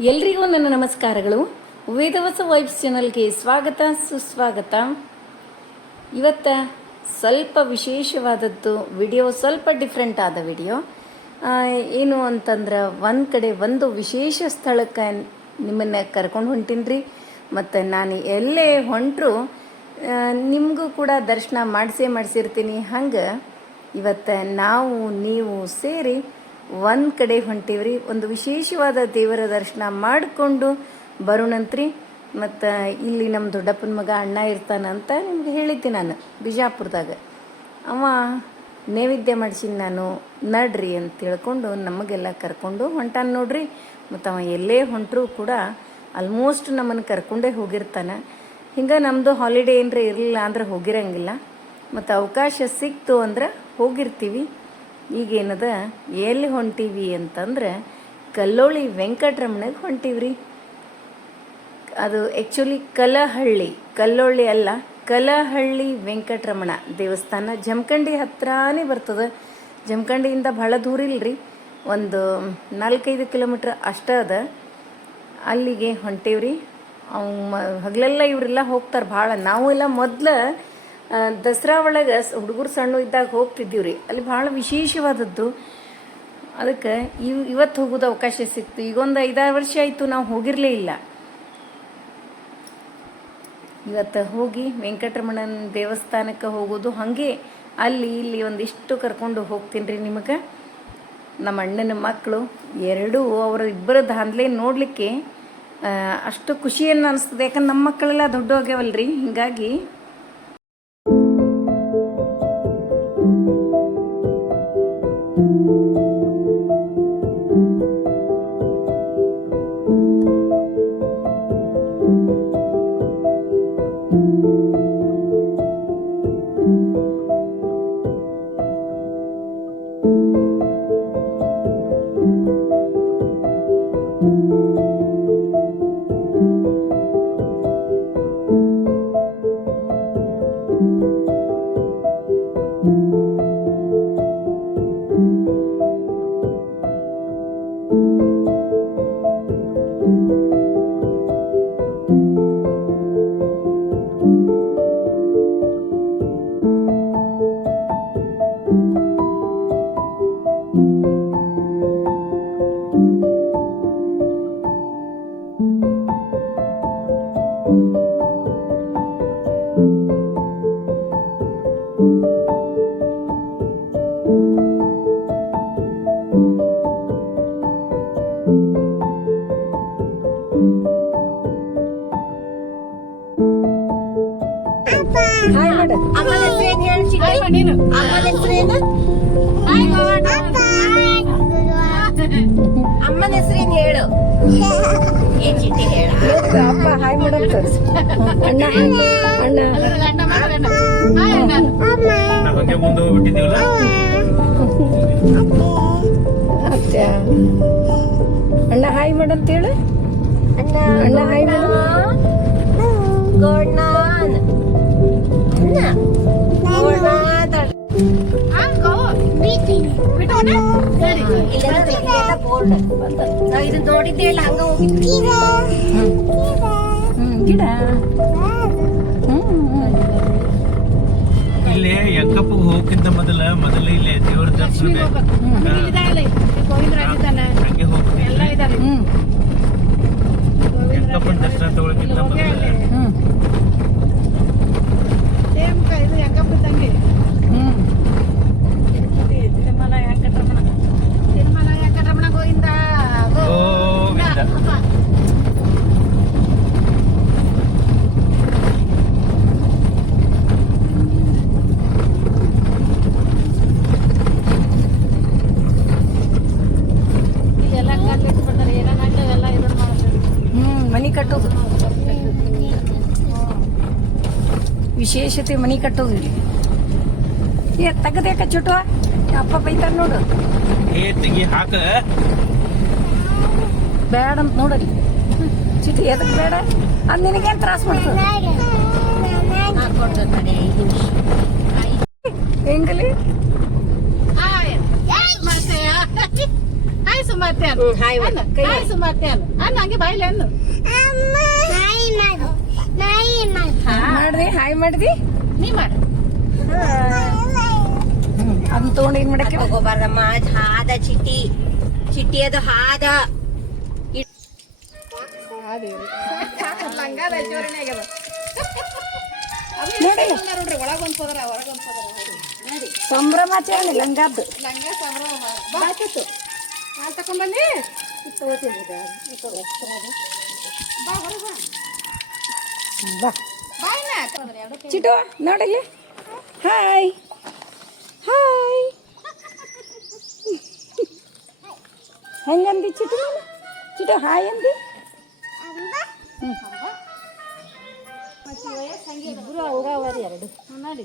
ಎಲ್ರಿಗೂ ನನ್ನ ನಮಸ್ಕಾರಗಳು. ವೇದವಸ ವೈಬ್ಸ್ ಚಾನಲ್ಗೆ ಸ್ವಾಗತ, ಸುಸ್ವಾಗತ. ಇವತ್ತ ಸ್ವಲ್ಪ ವಿಶೇಷವಾದದ್ದು, ವಿಡಿಯೋ ಸ್ವಲ್ಪ ಡಿಫ್ರೆಂಟ್ ಆದ ವಿಡಿಯೋ. ಏನು ಅಂತಂದ್ರೆ, ಒಂದು ಕಡೆ ಒಂದು ವಿಶೇಷ ಸ್ಥಳಕ್ಕೆ ನಿಮ್ಮನ್ನು ಕರ್ಕೊಂಡು ಹೊಂಟೀನಿ ಮತ್ತು ನಾನು ಎಲ್ಲೇ ಹೊಂಟ್ರು ನಿಮಗೂ ಕೂಡ ದರ್ಶನ ಮಾಡಿಸೇ ಮಾಡಿಸಿರ್ತೀನಿ. ಹಂಗೆ ಇವತ್ತು ನಾವು, ನೀವು ಸೇರಿ ಒಂದು ಕಡೆ ಹೊಂಟೀವ್ರಿ. ಒಂದು ವಿಶೇಷವಾದ ದೇವರ ದರ್ಶನ ಮಾಡಿಕೊಂಡು ಬರೋಣಂತ್ರಿ. ಮತ್ತು ಇಲ್ಲಿ ನಮ್ಮ ದೊಡ್ಡಪ್ಪನ ಮಗ ಅಣ್ಣ ಇರ್ತಾನ ಅಂತ ನಿಮ್ಗೆ ಹೇಳಿದ್ದೆ ನಾನು ಬಿಜಾಪುರದಾಗ. ಅವ ನೈವೇದ್ಯ ಮಾಡಿಸಿನ ನಾನು, ನಡ್ರಿ ಅಂತ ತಿಳ್ಕೊಂಡು ನಮಗೆಲ್ಲ ಕರ್ಕೊಂಡು ಹೊಂಟಾನ ನೋಡ್ರಿ. ಮತ್ತು ಅವ ಎಲ್ಲೇ ಹೊಂಟರೂ ಕೂಡ ಆಲ್ಮೋಸ್ಟ್ ನಮ್ಮನ್ನು ಕರ್ಕೊಂಡೇ ಹೋಗಿರ್ತಾನೆ. ಹಿಂಗೆ ನಮ್ಮದು ಹಾಲಿಡೇ ಏನರ ಇರಲಿಲ್ಲ ಅಂದ್ರೆ ಹೋಗಿರಂಗಿಲ್ಲ. ಮತ್ತು ಅವಕಾಶ ಸಿಕ್ತು ಅಂದ್ರೆ ಹೋಗಿರ್ತೀವಿ. ಈಗೇನದ? ಎಲ್ಲಿ ಹೊಂಟೀವಿ ಅಂತಂದ್ರೆ ಕಲ್ಲೋಳಿ ವೆಂಕಟರಮಣಗೆ ಹೊಂಟೀವ್ರಿ. ಅದು ಆ್ಯಕ್ಚುಲಿ ಕಲಹಳ್ಳಿ, ಕಲ್ಲೋಳಿ ಅಲ್ಲ, ಕಲಹಳ್ಳಿ ವೆಂಕಟರಮಣ ದೇವಸ್ಥಾನ ಜಮಖಂಡಿ ಹತ್ರನೇ ಬರ್ತದೆ. ಜಮಖಂಡಿಯಿಂದ ಭಾಳ ದೂರ ಇಲ್ರಿ. ಒಂದು ನಾಲ್ಕೈದು ಕಿಲೋಮೀಟ್ರ್ ಅಷ್ಟ ಅದ. ಅಲ್ಲಿಗೆ ಹೊಂಟೀವ್ರಿ. ಅವ್ ಹಗಲೆಲ್ಲ ಇವರೆಲ್ಲ ಹೋಗ್ತಾರೆ ಭಾಳ. ನಾವು ಎಲ್ಲ ದಸರಾ ಒಳಗೆ ಹುಡುಗರು ಸಣ್ಣ ಇದ್ದಾಗ ಹೋಗ್ತಿದ್ದೀವ್ರಿ. ಅಲ್ಲಿ ಭಾಳ ವಿಶೇಷವಾದದ್ದು. ಅದಕ್ಕೆ ಇವ್ ಇವತ್ತು ಹೋಗೋದು ಅವಕಾಶ ಸಿಕ್ತು. ಈಗೊಂದು ಐದಾರು ವರ್ಷ ಆಯಿತು ನಾವು ಹೋಗಿರಲೇ ಇಲ್ಲ. ಇವತ್ತು ಹೋಗಿ ವೆಂಕಟರಮಣನ ದೇವಸ್ಥಾನಕ್ಕೆ ಹೋಗೋದು. ಹಾಗೆ ಅಲ್ಲಿ ಇಲ್ಲಿ ಒಂದಿಷ್ಟು ಕರ್ಕೊಂಡು ಹೋಗ್ತೀನಿ ರೀ ನಿಮಗೆ. ನಮ್ಮ ಅಣ್ಣನ ಮಕ್ಕಳು ಎರಡೂ ಅವರ ಇಬ್ಬರ ದಾಂಧಲೆ ನೋಡಲಿಕ್ಕೆ ಅಷ್ಟು ಖುಷಿಯನ್ನು ಅನಿಸ್ತದೆ. ಯಾಕಂದ್ರೆ ನಮ್ಮ ಮಕ್ಕಳೆಲ್ಲ ದೊಡ್ಡ ಹೋಗ್ಯಾವಲ್ರಿ ಹಿಂಗಾಗಿ ಅಮ್ಮನ ಹೆಸರೇನು ಅಮ್ಮನ ಹೆಸರೇನು ಹೇಳು? ಏನ್ ಚಿಟ್ಟಿ ಹೇಳ. ಅಪ್ಪ ಹಾಯ್ ಮಾಡಂತ ಅಣ್ಣ ಅಣ್ಣ. ಮುಂದೆ ಹೋಗ್ಬಿಟ್ಟಿದ್ದೀವಲ್ಲ ಅಣ್ಣ ಹಾಯ್ ಮಾಡಂತ ಹೇಳು. ಅಣ್ಣ ಹಾಯ್ ಮಾಡು. ಗೋಡ್ನಾನ್ ಅಣ್ಣ ಗೋಡ್ನಾನ್ ಇಲ್ಲೆಲ್ಲ ಬೋರ್ಡ್ ನಾವ್ ಇದು ನೋಡಿದ್ದೇ ಇಲ್ಲ ಹಂಗ ಗಿಡ ಇಲ್ಲಿ ಯಕ್ಕಪ್ಪ ಹೋಗಕ್ಕಿಂತ ಮೊದಲ ಮೊದಲ ಇಲ್ಲಿ ದೇವರ ದರ್ಶನ ಹಂಗೆ ಹ್ಮ್. ಯಕ್ಕಪ್ಪನ ದರ್ಶನ ತಗೊಳಕ್ಕಿಂತ ಮೊದಲ. ಹ್ಮ್. ಹ್ಮ್ ಗೋವಿಂದ ಹ್ಮ್ ಮನಿ ಕಟ್ಟೋದು. ವಿಶೇಷತೆ ಮನಿ ಕಟ್ಟೋದು ಏ ತಗದೇಕ ಚುಟು ಅಪ್ಪ ಬೈತಾರ ನೋಡು. ಹಾಕ. ಬೇಡ ಅಂತ ನೋಡಲಿ. ಚಿಟಿ ಎದಕ್ ಬೇಡ? ಅದ್ ನಿನಗೇನ್ ತ್ರಾಸ ಮಾಡ್ತದ? ಹೆಂಗಲಿ? ಹಾಯ್ ಹಾಯ್ ಹಾಯ್ ಅನ್ನು ಮಾಡ್ರಿ ಹಾಯ್ ಮಾಡ್ದಿ? ನೀ ಮಾಡು ಅದನ್ನ ತಗೊಂಡು ಏನ್ ಮಾಡಕ್ಕೆ? ಹಾದ ಚಿಟ್ಟಿ. ಚಿಟ್ಟಿ ಅದು ಹಾದ. ಲಂಗ ಜೋರನೆ ಆಗ್ಯದ. ನೋಡಿ. ನೋಡ್ರಿ ಒಳಗೊಂದು ಪದರ ಹೊರಗೊಂದು ಪದರ ನೋಡಿ. ಸಂಭ್ರಮಾಚರಣೆ ಲಂಗಾದ್ದು. ಲಂಗ ಸಂಭ್ರಮ. ಬಾಕಿತ್ತು. ಹಾಲು ತಕೊಂಡ್ಬನ್ನಿ ಬಾ ಹೊರಗೆ ಬಾ. ಚಿಟು ನೋಡಿಲ್ಲಿ? ಹಾಯ್. ಹಾಯ್. ಹೆಂಗಂದಿ ಚಿಟು ನೀನು? ಚಿಟು ಹಾಯ್ ಅಂದಿ? ಇಬ್ರು ಎರಡು ಹ್ಞೂ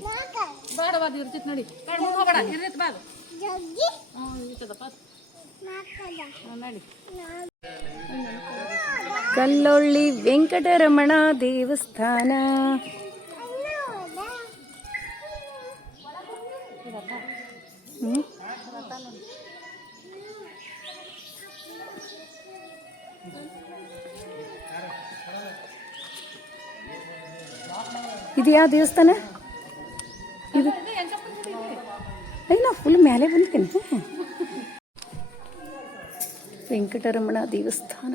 ಹ್ಞೂ ನೋಡಿ ಕಲ್ಲೊಳ್ಳಿ ವೆಂಕಟರಮಣ ದೇವಸ್ಥಾನ ಹ್ಮ್? ಇದು ಯಾವ ದೇವಸ್ಥಾನ? ಇದು ಅಯ್ಯ ನಾವು ಫುಲ್ ಮೇಲೆ ಬಂದ್ತೀನಿ ವೆಂಕಟರಮಣ ದೇವಸ್ಥಾನ.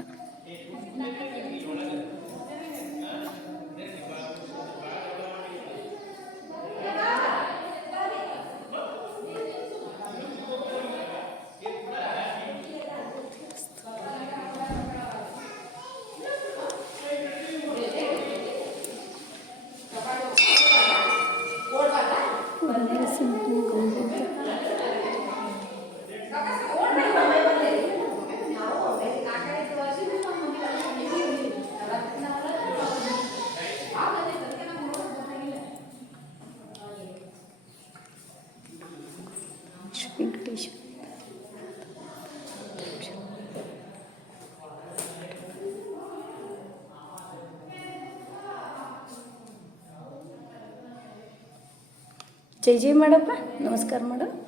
ಜೈ ಜೈ ಮಾಡಪ್ಪ. ನಮಸ್ಕಾರ ಮಾಡು.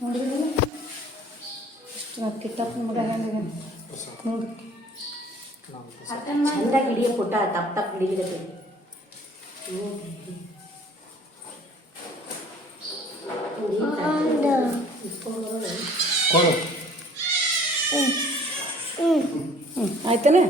ನೋಡಿದ್ರಿ ಎಷ್ಟು ಕಿಟ್ಟಪ್ಪ ಮಗ ಹೆಂಗಿದೆ ನೋಡಿ. ಚಂದಾಗಿ ಹಿಡಿಯ ಪುಟ್ಟ ತಪ್ಪ ತಪ್ಪ ಹ್ಞೂ ಆಯ್ತಾನೆ?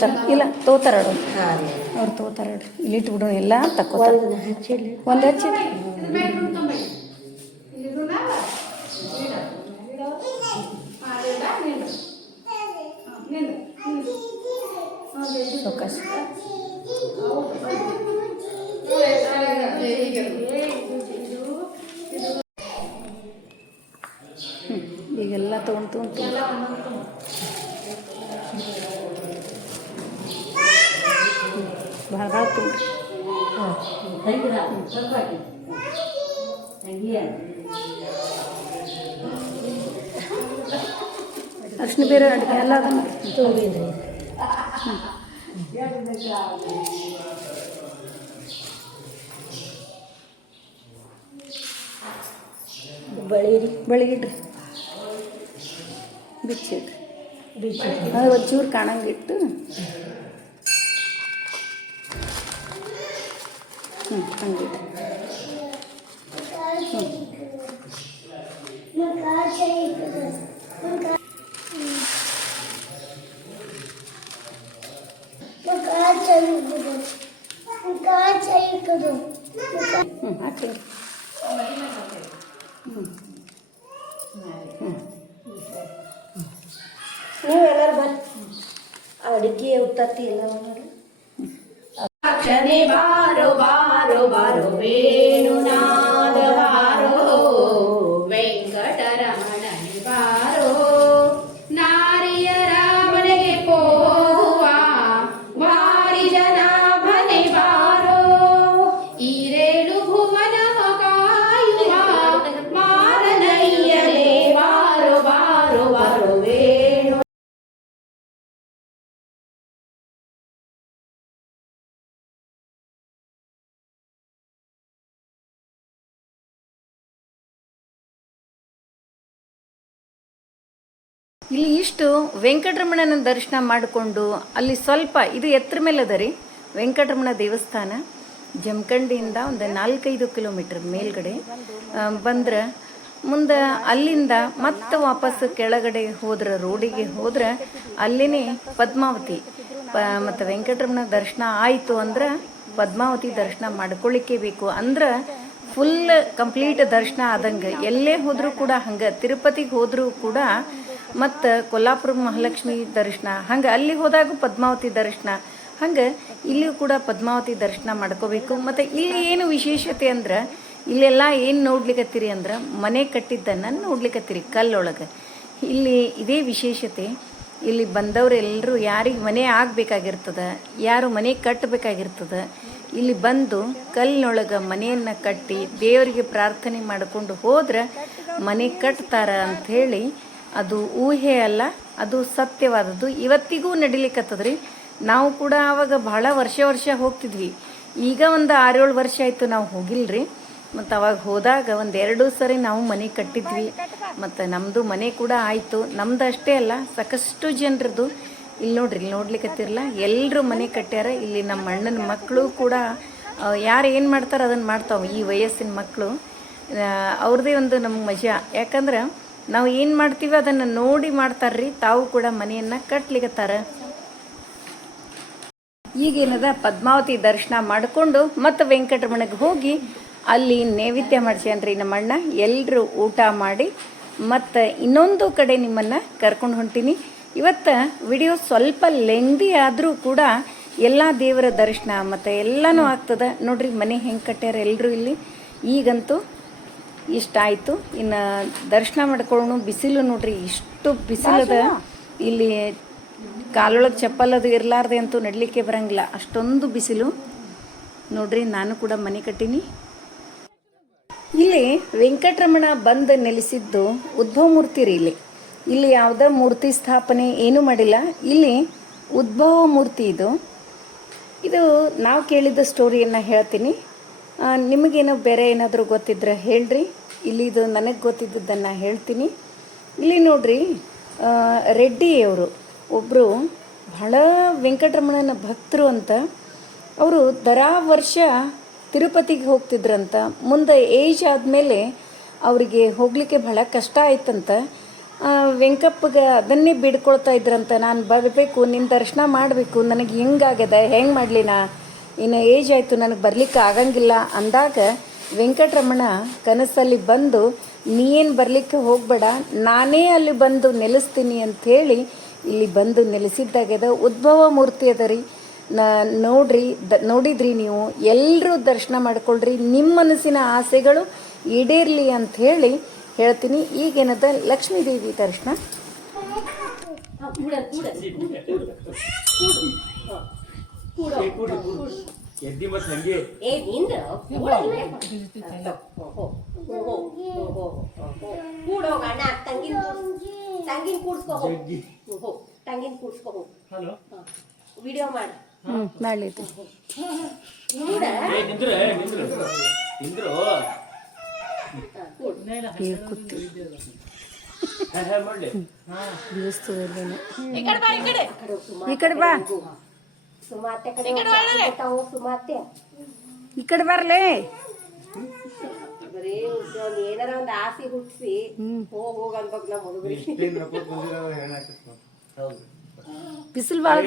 ತೋತಾರ ಇಲ್ಲ ತೋತಾರ ಅವ್ರು ತೋತಾರ ಇಲ್ಲಿ ಇಟ್ಬಿಡೋಣ ಎಲ್ಲ ತಕ್ಕೋತಾರೆ. ಒಂದು ಹಚ್ಚಿ ಅರ್ಶಿನ ಬೇರೆ ಅಡುಗೆ ಎಲ್ಲ ಅದನ್ನ ತುಂಬಿದ್ರಿ ಬಳಿರಿ ಬೆಳಗಿಡ್ರಿ ಬಿಚ್ಚಿಡ್ರಿ ಬಿಸಿ ಅದು ಒಂಚೂರು ಕಾಣಂಗಿಟ್ಟು ಹ್ಞೂ ಹಂಗಿಡ್ರಿ ಹ್ಞೂ ಹಾಕ್ರಿ ನೀವೆಲ್ಲರೂ ಬರ್ರಿ ಅಡಿಗೆ ಉತ್ತತ್ತಿ ಎಲ್ಲ ಮಾಡಿ ಅಕ್ಷನೆ ಬಾರೋ ಬಾರೋ ಬಾರೋ ವೇಣುನಾದ ಇಲ್ಲಿ ಇಷ್ಟು ವೆಂಕಟರಮಣನ ದರ್ಶನ ಮಾಡಿಕೊಂಡು ಅಲ್ಲಿ ಸ್ವಲ್ಪ ಇದು ಎತ್ತರ ಮೇಲೆ ಅದ ರೀ, ವೆಂಕಟರಮಣ ದೇವಸ್ಥಾನ, ಜಮಖಂಡಿಯಿಂದ ಒಂದು ನಾಲ್ಕೈದು ಕಿಲೋಮೀಟ್ರ್ ಮೇಲ್ಗಡೆ ಬಂದ್ರೆ ಮುಂದೆ ಅಲ್ಲಿಂದ ಮತ್ತೆ ವಾಪಸ್ ಕೆಳಗಡೆ ಹೋದ್ರೆ, ರೋಡಿಗೆ ಹೋದ್ರೆ ಅಲ್ಲಿನೇ ಪದ್ಮಾವತಿ, ಪ, ಮತ್ತು ವೆಂಕಟರಮಣ ದರ್ಶನ ಆಯಿತು ಅಂದ್ರೆ ಪದ್ಮಾವತಿ ದರ್ಶನ ಮಾಡ್ಕೊಳ್ಳಿಕ್ಕೆ ಬೇಕು ಅಂದ್ರೆ ಫುಲ್ ಕಂಪ್ಲೀಟ್ ದರ್ಶನ ಆದಂಗೆ. ಎಲ್ಲೇ ಹೋದರೂ ಕೂಡ ಹಂಗೆ, ತಿರುಪತಿಗೆ ಹೋದರೂ ಕೂಡ ಮತ್ತು ಕೊಲ್ಲಾಪುರ ಮಹಾಲಕ್ಷ್ಮಿ ದರ್ಶನ, ಹಂಗೆ ಅಲ್ಲಿ ಹೋದಾಗ ಪದ್ಮಾವತಿ ದರ್ಶನ, ಹಂಗೆ ಇಲ್ಲಿಯೂ ಕೂಡ ಪದ್ಮಾವತಿ ದರ್ಶನ ಮಾಡ್ಕೋಬೇಕು. ಮತ್ತು ಇಲ್ಲಿ ಏನು ವಿಶೇಷತೆ ಅಂದ್ರೆ, ಇಲ್ಲೆಲ್ಲ ಏನು ನೋಡ್ಲಿಕತ್ತೀರಿ ಅಂದ್ರೆ, ಮನೆ ಕಟ್ಟಿದ್ದನ್ನು ನೋಡ್ಲಿಕತ್ತೀರಿ ಕಲ್ಲೊಳಗೆ. ಇಲ್ಲಿ ಇದೇ ವಿಶೇಷತೆ, ಇಲ್ಲಿ ಬಂದವರೆಲ್ಲರೂ ಯಾರಿಗೆ ಮನೆ ಆಗ್ಬೇಕಾಗಿರ್ತದ, ಯಾರು ಮನೆ ಕಟ್ಟಬೇಕಾಗಿರ್ತದ ಇಲ್ಲಿ ಬಂದು ಕಲ್ಲಿನೊಳಗೆ ಮನೆಯನ್ನು ಕಟ್ಟಿ ದೇವರಿಗೆ ಪ್ರಾರ್ಥನೆ ಮಾಡಿಕೊಂಡು ಹೋದ್ರೆ ಮನೆ ಕಟ್ತಾರ ಅಂಥೇಳಿ ಅದು ಊಹೆ ಅಲ್ಲ, ಅದು ಸತ್ಯವಾದದ್ದು. ಇವತ್ತಿಗೂ ನಡಿಲಿಕ್ಕತ್ತದ್ರಿ. ನಾವು ಕೂಡ ಆವಾಗ ಬಹಳ ವರ್ಷ ವರ್ಷ ಹೋಗ್ತಿದ್ವಿ. ಈಗ ಒಂದು ಆರೇಳು ವರ್ಷ ಆಯಿತು ನಾವು ಹೋಗಿಲ್ರಿ. ಮತ್ತು ಅವಾಗ ಹೋದಾಗ ಒಂದೆರಡು ಎರಡು ಸರಿ ನಾವು ಮನೆ ಕಟ್ಟಿದ್ವಿ. ಮತ್ತು ನಮ್ಮದು ಮನೆ ಕೂಡ ಆಯಿತು. ನಮ್ದು ಅಷ್ಟೇ ಅಲ್ಲ, ಸಾಕಷ್ಟು ಜನರದು ಇಲ್ಲಿ ನೋಡ್ರಿ ಇಲ್ಲಿ ನೋಡ್ಲಿಕ್ಕತ್ತಿರಲ್ಲ ಎಲ್ಲರೂ ಮನೆ ಕಟ್ಟ್ಯಾರ. ಇಲ್ಲಿ ನಮ್ಮ ಅಣ್ಣನ ಮಕ್ಕಳು ಕೂಡ ಯಾರು ಏನು ಮಾಡ್ತಾರೆ ಅದನ್ನು ಮಾಡ್ತಾವೆ ಈ ವಯಸ್ಸಿನ ಮಕ್ಕಳು ಅವ್ರದ್ದೇ ಒಂದು ನಮ್ಗೆ ಮಜಾ. ಯಾಕಂದ್ರೆ ನಾವು ಏನು ಮಾಡ್ತೀವಿ ಅದನ್ನು ನೋಡಿ ಮಾಡ್ತಾರ್ರಿ. ತಾವು ಕೂಡ ಮನೆಯನ್ನು ಕಟ್ಲಿಕತ್ತಾರ. ಈಗೇನದ ಪದ್ಮಾವತಿ ದರ್ಶನ ಮಾಡಿಕೊಂಡು ಮತ್ತು ವೆಂಕಟರಮಣಗೆ ಹೋಗಿ ಅಲ್ಲಿ ನೈವೇದ್ಯ ಮಾಡಿಸ್ಯಾನ್ರಿ ನಮ್ಮಣ್ಣ. ಎಲ್ಲರೂ ಊಟ ಮಾಡಿ ಮತ್ತು ಇನ್ನೊಂದು ಕಡೆ ನಿಮ್ಮನ್ನು ಕರ್ಕೊಂಡು ಹೊಂಟೀನಿ. ಇವತ್ತು ವಿಡಿಯೋ ಸ್ವಲ್ಪ ಲೆಂದಿ ಆದರೂ ಕೂಡ ಎಲ್ಲ ದೇವರ ದರ್ಶನ ಮತ್ತು ಎಲ್ಲನೂ ಆಗ್ತದೆ. ನೋಡ್ರಿ ಮನೆ ಹೆಂಗೆ ಕಟ್ಟ್ಯಾರ ಎಲ್ಲರೂ ಇಲ್ಲಿ. ಈಗಂತೂ ಇಷ್ಟ ಆಯ್ತು. ಇನ್ನು ದರ್ಶನ ಮಾಡ್ಕೊಳ್ಳೋಣ ಬಿಸಿಲು ನೋಡ್ರಿ ಇಷ್ಟು ಬಿಸಿಲದ. ಇಲ್ಲಿ ಕಾಲೊಳಗೆ ಚಪ್ಪಲ್ ಅದು ಇರಲಾರ್ದೆ ಅಂತೂ ನಡಲಿಕ್ಕೆ ಬರಂಗಿಲ್ಲ. ಅಷ್ಟೊಂದು ಬಿಸಿಲು. ನೋಡ್ರಿ ನಾನು ಕೂಡ ಮನೆ ಕಟ್ಟಿನಿ. ಇಲ್ಲಿ ವೆಂಕಟರಮಣ ಬಂದು ನೆಲೆಸಿದ್ದು ಉದ್ಭವ ಮೂರ್ತಿ ರೀ ಇಲ್ಲಿ. ಇಲ್ಲಿ ಯಾವುದೇ ಮೂರ್ತಿ ಸ್ಥಾಪನೆ ಏನೂ ಮಾಡಿಲ್ಲ. ಇಲ್ಲಿ ಉದ್ಭವ ಮೂರ್ತಿ ಇದು. ಇದು ನಾವು ಕೇಳಿದ ಸ್ಟೋರಿಯನ್ನು ಹೇಳ್ತೀನಿ. ನಿಮಗೇನೋ ಬೇರೆ ಏನಾದರೂ ಗೊತ್ತಿದ್ರೆ ಹೇಳ್ರಿ. ಇಲ್ಲಿದು ನನಗೆ ಗೊತ್ತಿದ್ದದನ್ನು ಹೇಳ್ತೀನಿ. ಇಲ್ಲಿ ನೋಡ್ರಿ ರೆಡ್ಡಿಯವರು ಒಬ್ಬರು ಬಹಳ ವೆಂಕಟರಮಣನ ಭಕ್ತರು ಅಂತ, ಅವರು ದರಾ ವರ್ಷ ತಿರುಪತಿಗೆ ಹೋಗ್ತಿದ್ರಂತ, ಮುಂದೆ ಏಜ್ ಆದಮೇಲೆ ಅವರಿಗೆ ಹೋಗಲಿಕ್ಕೆ ಬಹಳ ಕಷ್ಟ ಆಯ್ತಂತ ವೆಂಕಪ್ಪಗೆ ಅದನ್ನೇ ಬಿಡ್ಕೊಳ್ತಾ ಇದ್ರಂತ, ನಾನು ಬರಬೇಕು ನಿನ್ನ ದರ್ಶನ ಮಾಡಬೇಕು, ನನಗೆ ಹಿಂಗಾಗ್ಯದ, ಹೆಂಗೆ ಮಾಡಲಿ ನಾ ಇನ್ನು ಏಜ್ ಆಯಿತು, ನನಗೆ ಬರಲಿಕ್ಕೆ ಆಗಂಗಿಲ್ಲ ಅಂದಾಗ ವೆಂಕಟರಮಣ ಕನಸಲ್ಲಿ ಬಂದು, ನೀ ಏನು ಬರಲಿಕ್ಕೆ ಹೋಗಬೇಡ, ನಾನೇ ಅಲ್ಲಿ ಬಂದು ನೆಲೆಸ್ತೀನಿ ಅಂಥೇಳಿ ಇಲ್ಲಿ ಬಂದು ನೆಲೆಸಿದ್ದಾಗ್ಯದ ಉದ್ಭವ ಮೂರ್ತಿ ಅದ ರೀ. ನ, ನೋಡ್ರಿ, ದ, ನೋಡಿದ್ರಿ ನೀವು ಎಲ್ಲರೂ ದರ್ಶನ ಮಾಡ್ಕೊಳ್ರಿ ನಿಮ್ಮ ಮನಸ್ಸಿನ ಆಸೆಗಳು ಈಡೇರಲಿ ಅಂತ ಹೇಳಿ ಹೇಳ್ತೀನಿ. ಈಗೇನದ ಲಕ್ಷ್ಮೀ ದೇವಿ ದರ್ಶನ ಎದ್ದಿ ಮತ್ತೆ ಹಂಗೆ. ಏ ನಿಂದ್ರ ಕೂಡೋಗ ಅಣ್ಣ ತಂಗಿನ ತಂಗಿನ ಕೂಡ್ಸ್ಕೊ ಹೋಗು. ಹೋ ತಂಗಿನ ಕೂಡ್ಸ್ಕೊ ಹೋಗು. ಹಲೋ? ವಿಡಿಯೋ ಮಾಡಿ. ಹ್ಞೂ ಮಾಡಲಿ ಕೂಡ ಏ ನಿಂದ್ರು ನಿಂದ್ರು ನಿಂದ್ರು ಹಾ, ಹಾ, ಮಾಡ್ಲಿ. ಈ ಕಡೆ ಬಾ ಸುಮಾತೆ ಕಡೆ ಹೋಗ್ ಸುಮಾತೆ ಈ ಕಡೆ ಬರ್ಲೇ. ಬರೀ ಒಂದ್ ಏನಾರ ಒಂದ್ ಆಸೆ ಹುಟ್ಟಿಸಿ ಹೋಗ್ ಹೋಗ್ ಅನ್ಬೇಕು ನಮ್ಮ ಹುಡುಗರಿಗೆ ಹೌದು ಬಿಸಿಲು ಭಾಳ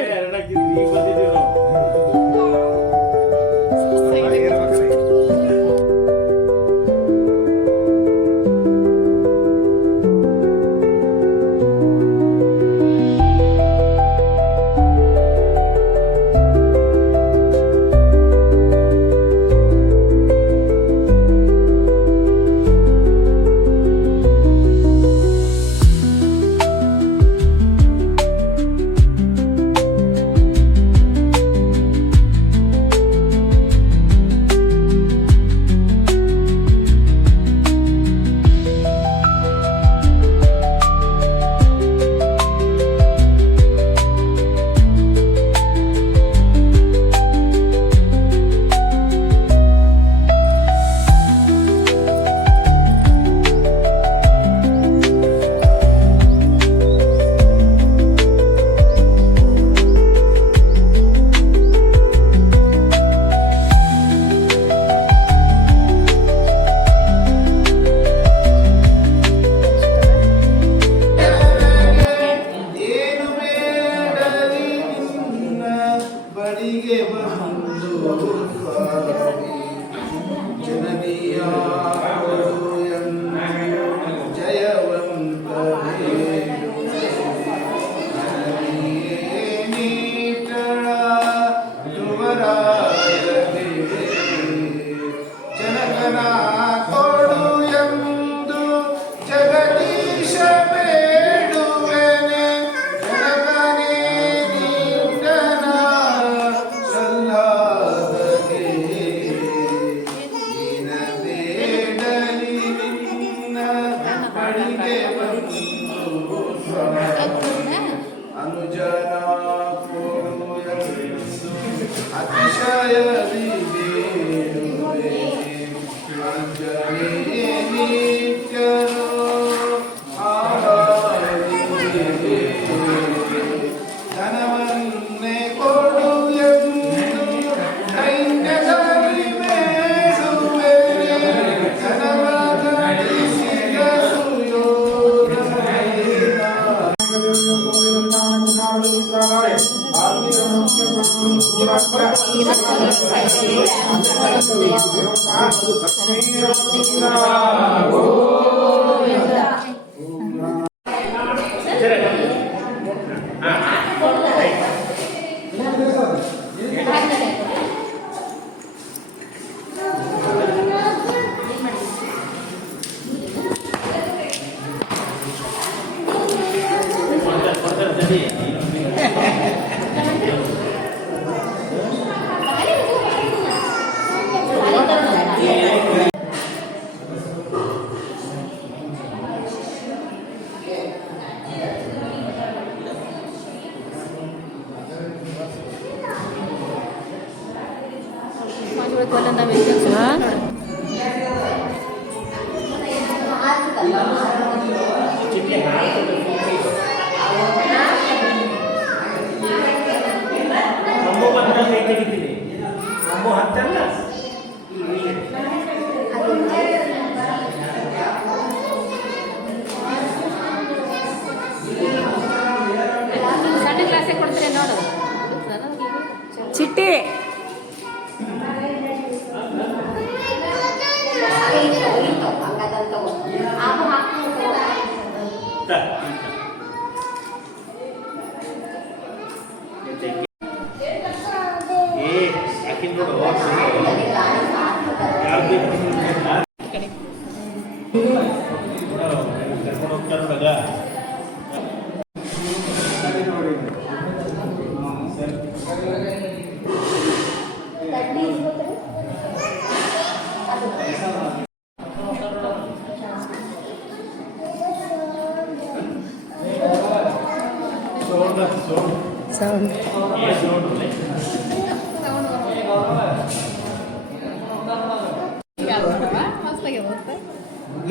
하는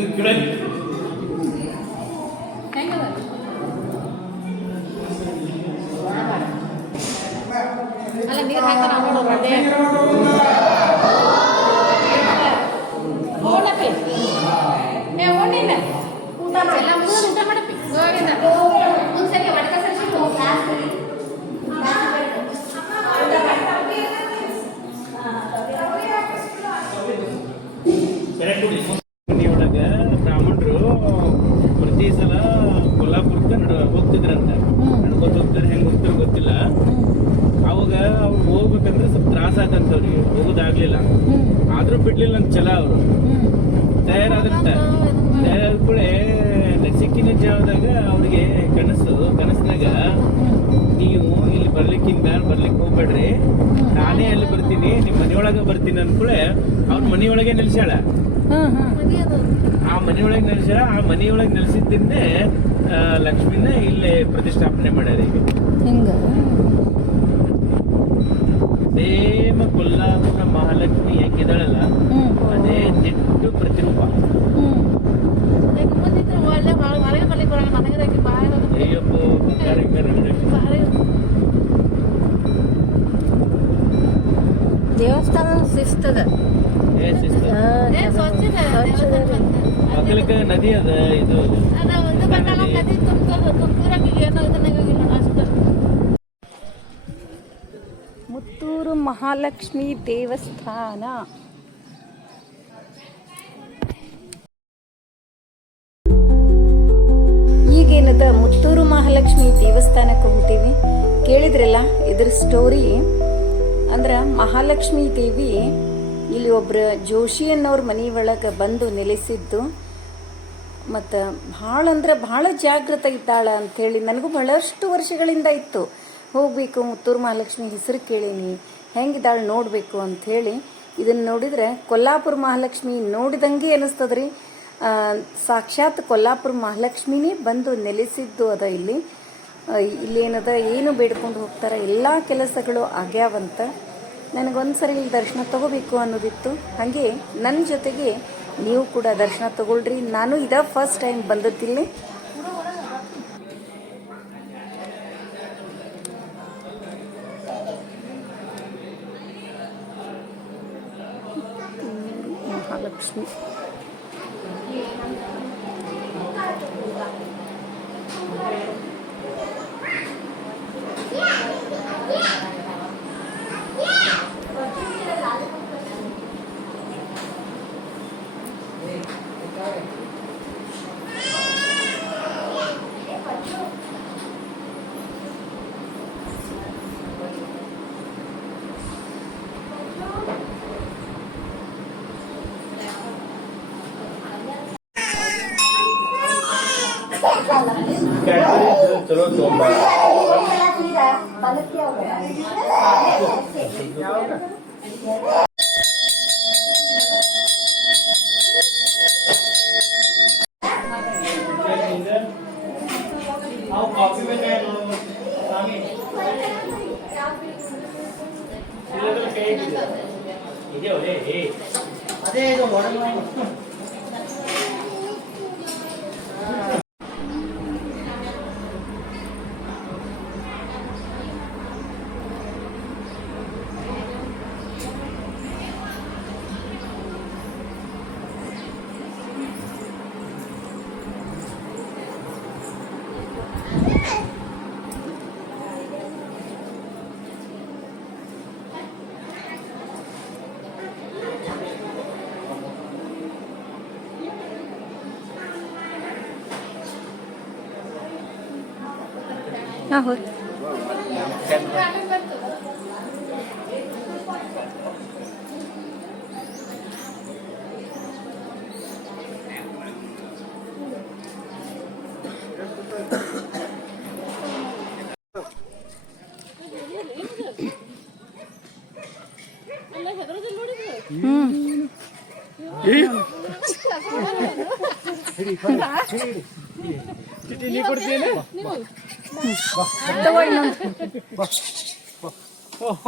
Great. ಇಲ್ಲಿ ಬರ್ಲಿಕ್ಕಿಂತ ಬರ್ಲಿಕ್ಕೆ ಹೋಗ್ಬೇಡ್ರಿ. ನಾನೇ ಅಲ್ಲಿ ಬರ್ತೀನಿ ನಿಮ್ಮ ಮನೆಯೊಳಗೆ ಬರ್ತೀನಿ ಅಂದ್ಕೂಳೆ ಅವ್ರ ಮನೆಯೊಳಗೆ ನಿಲ್ಸ್ಯಾಳ. ಆ ಮನೆಯೊಳಗೆ ನಿಲ್ಸ್ಯಾಳ ಆ ಮನೆಯೊಳಗೆ ನೆಲೆಸಿದ್ದನ್ನೇ ಲಕ್ಷ್ಮಿನ ಇಲ್ಲೇ ಪ್ರತಿಷ್ಠಾಪನೆ ಮಾಡ್ಯಾರ ಈಗ. ಹಿಂಗ. ಸೇಮ ಕೊಲ್ಲಾಪುರ ಮಹಾಲಕ್ಷ್ಮಿ ಹೆಂಗಿದಾಳಲ್ಲ ಅದೇ ದಿಟ್ಟು ಪ್ರತಿರೂಪ. ಬರ್ಲಿಕ್ಕೆ ಅಯ್ಯಪ್ಪ ಬಂಗಾರ ಹಿಂಗಾರ ದೇವಸ್ಥಾನ ಸಿಸ್ತದ ಮಕ್ಕಳಿಗೆ ನದಿ ಅದ ಇದು ಮುತ್ತೂರು ಮಹಾಲಕ್ಷ್ಮಿ ದೇವಸ್ಥಾನ. ಈಗೇನದ ಮುತ್ತೂರು ಮಹಾಲಕ್ಷ್ಮಿ ದೇವಸ್ಥಾನಕ್ಕೆ ಹೋಗ್ತೀವಿ? ಕೇಳಿದ್ರಲ್ಲ ಇದ್ರ ಸ್ಟೋರಿ ಅಂದ್ರೆ ಮಹಾಲಕ್ಷ್ಮೀ ದೇವಿ ಇಲ್ಲಿ ಒಬ್ರು ಜೋಶಿ ಅನ್ನೋರ ಮನೆ ಒಳಗೆ ಬಂದು ನೆಲೆಸಿದ್ದು. ಮತ್ತು ಭಾಳ ಅಂದ್ರೆ ಭಾಳ ಜಾಗೃತ ಇದ್ದಾಳ ಅಂಥೇಳಿ ನನಗೂ ಬಹಳಷ್ಟು ವರ್ಷಗಳಿಂದ ಇತ್ತು. ಹೋಗಬೇಕು, ಮುತ್ತೂರು ಮಹಾಲಕ್ಷ್ಮಿ ಹೆಸರು ಕೇಳೀನಿ, ಹೆಂಗಿದ್ದಾಳೆ ನೋಡಬೇಕು ಅಂಥೇಳಿ ಇದನ್ನು ನೋಡಿದರೆ ಕೊಲ್ಲಾಪುರ ಮಹಾಲಕ್ಷ್ಮಿ ನೋಡಿದಂಗೆ ಅನಿಸ್ತದ್ರಿ. ಸಾಕ್ಷಾತ್ ಕೊಲ್ಲಾಪುರ ಮಹಾಲಕ್ಷ್ಮಿನೇ ಬಂದು ನೆಲೆಸಿದ್ದು ಅದ ಇಲ್ಲಿ. ಇಲ್ಲೇನದ ಏನು ಬೇಡ್ಕೊಂಡು ಹೋಗ್ತಾರೆ, ಎಲ್ಲ ಕೆಲಸಗಳು ಆಗ್ಯಾವಂತ. ನನಗೊಂದ್ಸರಿ ಇಲ್ಲಿ ದರ್ಶನ ತಗೋಬೇಕು ಅನ್ನೋದಿತ್ತು. ಹಾಗೆ ನನ್ನ ಜೊತೆಗೆ ನೀವು ಕೂಡ ದರ್ಶನ ತಗೊಳ್ರಿ. ನಾನು ಇದ ಫಸ್ಟ್ ಟೈಮ್ ಬಂದದ್ದಿಲ್ಲಿ. ಮಹಾಲಕ್ಷ್ಮಿ. Yeah. ಅದೇ ಇದು ಹೊರಗೆ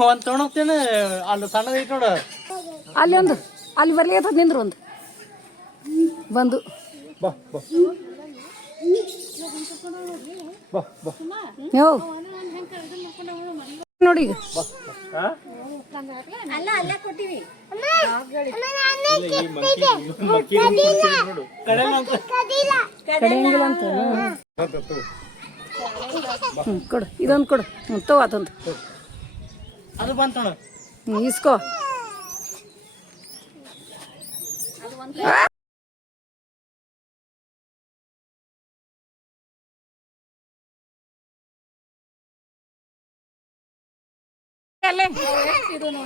ಒಂದ್ ತೊಗೊಂಡೋಗ್ತೇನೆ ಅಲ್ಲಿ ಸಣ್ಣದೈತಿ ನೋಡ ಅಲ್ಲಿ ಒಂದು ಅಲ್ಲಿ ಬರ್ಲಿ ಅಥವಾ ನಿಂದ್ರು ಒಂದು ಬಂದು ಬಾ ಬಾ ಬಾ ಬಾ ನೀವು ನೋಡಿ. ಕಡೆಯಂಗಿಲ್ಲ ಅಂತ ಹ್ಞೂ ಕೊಡು. ಇದೊಂದು ಕೊಡು. ಹ್ಞೂ ತಗೋ ಅದೊಂದು. ಅದು ಬಂತಣ ಇಸ್ಕೋ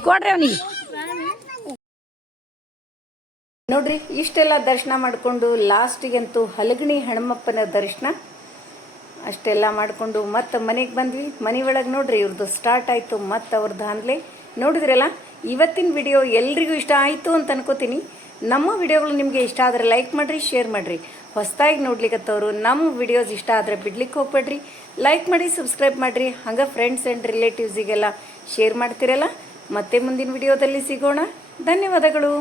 ಕೊಡ್ರಿ ಅವನಿಗೆ. ನೋಡ್ರಿ, ಇಷ್ಟೆಲ್ಲ ದರ್ಶನ ಮಾಡಿಕೊಂಡು ಲಾಸ್ಟಿಗಂತೂ ಹಲಗಣಿ ಹೆಣ್ಮಪ್ಪನ ದರ್ಶನ. ಅಷ್ಟೆಲ್ಲ ಮಾಡಿಕೊಂಡು ಮತ್ತೆ ಮನೆಗೆ ಬಂದ್ವಿ. ಮನೆ ಒಳಗೆ ನೋಡ್ರಿ ಇವ್ರದ್ದು ಸ್ಟಾರ್ಟ್ ಆಯಿತು, ಮತ್ತೆ ಅವ್ರದ್ದು ಹಾನ್ಲೆ ನೋಡಿದ್ರಲ್ಲ, ಇವತ್ತಿನ ವಿಡಿಯೋ ಎಲ್ರಿಗೂ ಇಷ್ಟ ಆಯಿತು ಅಂತ ಅನ್ಕೋತೀನಿ. ನಮ್ಮ ವಿಡಿಯೋಗಳು ನಿಮಗೆ ಇಷ್ಟ ಆದರೆ ಲೈಕ್ ಮಾಡಿರಿ ಶೇರ್ ಮಾಡಿರಿ. ಹೊಸದಾಗಿ ನೋಡ್ಲಿಕ್ಕತ್ತವ್ರು ನಮ್ಮ ವಿಡಿಯೋಸ್ ಇಷ್ಟ ಆದರೆ ಬಿಡ್ಲಿಕ್ಕೆ ಹೋಗ್ಬೇಡ್ರಿ. ಲೈಕ್ ಮಾಡಿ ಸಬ್ಸ್ಕ್ರೈಬ್ ಮಾಡಿರಿ. ಹಂಗೆ ಫ್ರೆಂಡ್ಸ್ ಆ್ಯಂಡ್ ರಿಲೇಟಿವ್ಸಿಗೆಲ್ಲ ಶೇರ್ ಮಾಡ್ತಿರಲ್ಲ. ಮತ್ತೆ ಮುಂದಿನ ವಿಡಿಯೋದಲ್ಲಿ ಸಿಗೋಣ. ಧನ್ಯವಾದಗಳು.